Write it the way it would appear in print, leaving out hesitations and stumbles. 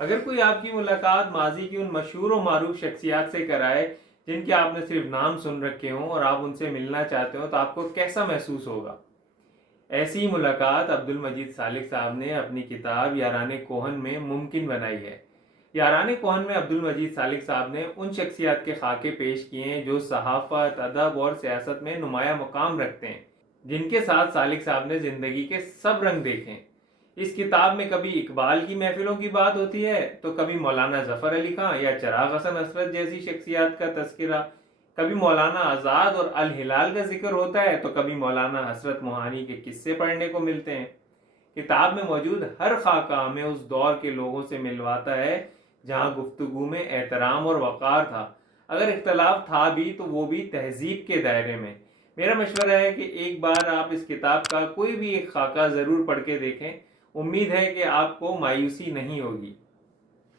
اگر کوئی آپ کی ملاقات ماضی کی ان مشہور و معروف شخصیات سے کرائے جن کے آپ نے صرف نام سن رکھے ہوں اور آپ ان سے ملنا چاہتے ہو، تو آپ کو کیسا محسوس ہوگا؟ ایسی ملاقات عبد المجید سالک صاحب نے اپنی کتاب یاران کوہن میں ممکن بنائی ہے۔ یاران کوہن میں عبد المجید سالک صاحب نے ان شخصیات کے خاکے پیش کیے ہیں جو صحافت، ادب اور سیاست میں نمایاں مقام رکھتے ہیں، جن کے ساتھ سالک صاحب نے زندگی کے سب رنگ دیکھے ہیں۔ اس کتاب میں کبھی اقبال کی محفلوں کی بات ہوتی ہے، تو کبھی مولانا ظفر علی خان یا چراغ حسن عصرت جیسی شخصیات کا تذکرہ، کبھی مولانا آزاد اور الہلال کا ذکر ہوتا ہے، تو کبھی مولانا حسرت موہانی کے قصے پڑھنے کو ملتے ہیں۔ کتاب میں موجود ہر خاکہ ہمیں اس دور کے لوگوں سے ملواتا ہے جہاں گفتگو میں احترام اور وقار تھا، اگر اختلاف تھا بھی تو وہ بھی تہذیب کے دائرے میں۔ میرا مشورہ ہے کہ ایک بار آپ اس کتاب کا کوئی بھی ایک خاکہ ضرور پڑھ کے دیکھیں، امید ہے کہ آپ کو مایوسی نہیں ہوگی۔